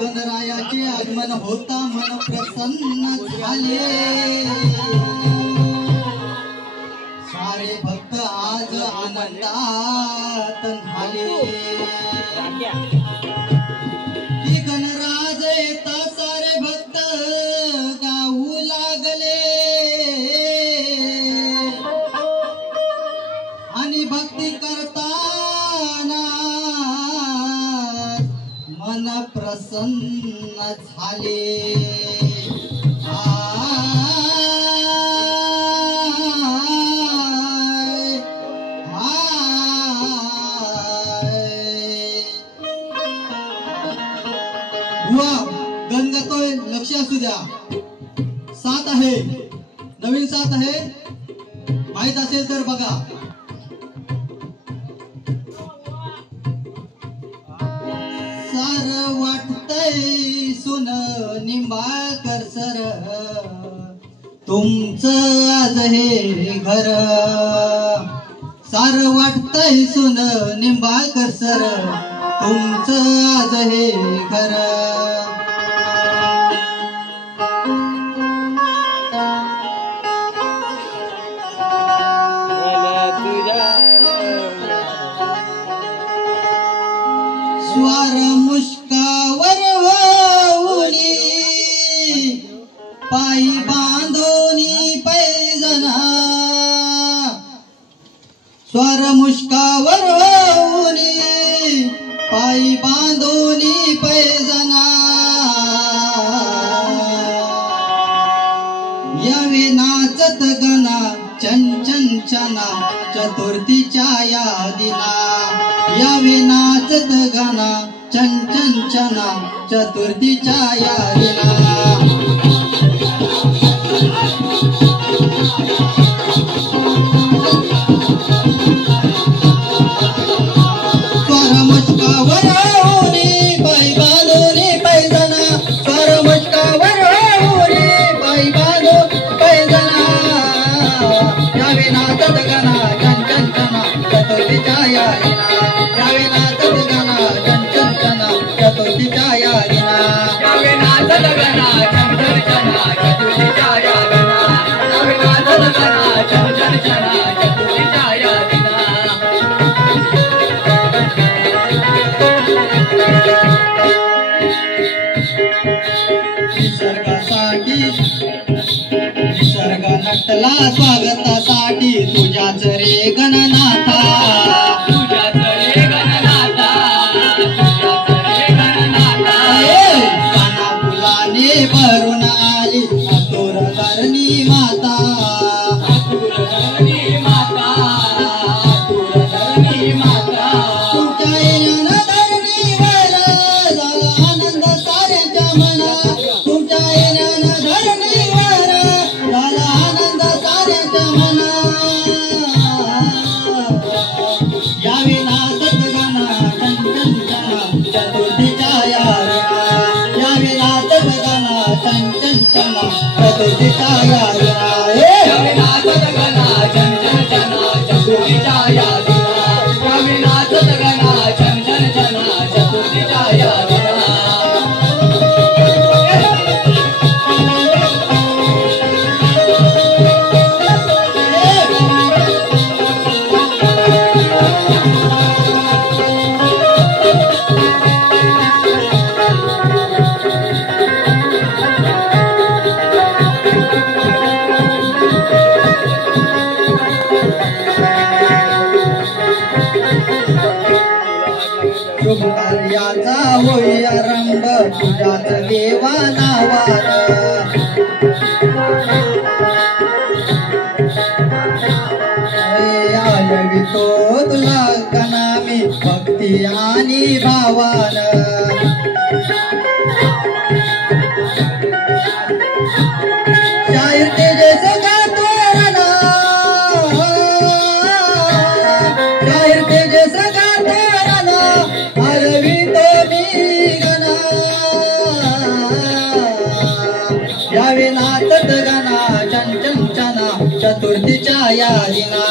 गणरायाचे आगमन होता मन प्रसन्न झाले सारे भक्त आज आनंदात झाले की गणराज येता सारे भक्त गाऊ लागले आणि भक्ती करताना मन प्रसन्न झाले गण गातोय लक्ष असू द्या साथ आहे नवीन साथ आहे माहित असेल तर बघा सार वाटतय सुन निंबाळकर सर तुमचं आज हे घर सार वाटतय सुन निंबाळकर सर तुमचं आज हे घर स्वार मुष्कावर वाऊनी पायी बांधोनी पैजना स्वार मुष्कावर वाऊनी पायी बांधोनी पैजना यावे नाचत गणा चंचंचना चतुर्थीच्या या दिना यावे नाचत गणा चंचंचना चतुर्थीच्या या दिना स्वर मुष्कावर वाऊनी पायी बांधोनी पैजना स्वर मुष्कावर वाऊनी पायी बांधोनी पैजना यावे नाचत गणा चंचंचना चतुर्थीच्या या दिना यावे नाचत गणा चंचंचना चतुर्थीच्या या दिना यावे नाचत गणा चंचंचना चतुर्थीच्या या दिना यावे नाचत गणा चंचंचना चतुर्थीच्या या दिना निसर्ग नटला स्वागतासाठी तुझ्याच रे गणनाथा तुझ्याच रे गणनाथा तुझ्याच रे गणनाथा काना फुलाने भरून आली आतुर धरणी माता आतुर धरणी माता आतुर धरणी माता तुझ्या येण्यानं धरणीवर झाला आनंद साऱ्यांच्या मना तुमच्या येण्यानं धरणीवर झाला आनंद साऱ्यांच्या मना यावे नाचत गणा चंचंचना चतुर्थीच्या या दिना यावे नाचत गणा चंचंचना चतुर्थीच्या या दिना यावे नाचत गणा चंचंचना चतुर्थीच्या या दिना यावे नाचत गणा चंचंचना चतुर्थीच्या या दिना शुभ कार्याचा होई आरंभ तुझ्याच देवा नावान आलवितो तुला गणामी भक्ती आणि भावान शाहीर तेजेचं गातो रणा शाहीर तेजेचं गातो रणा आलवितो मी गणा यावे नाचत गाना चंचंचना चतुर्थीच्या या दिना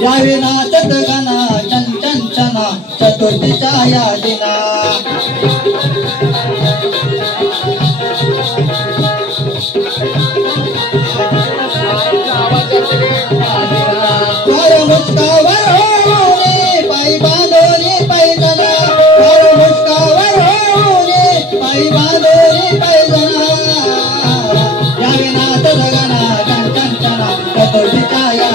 यावे नाचत गाना चंचंचना चतुर्थीच्या या दिना मुस्कावर होणे पायी बांधोनी पैजना मुस्कावर होणे पायी बांधोनी पैजना यावे नाचत गाना चंचंचना चतुर्थीच्या या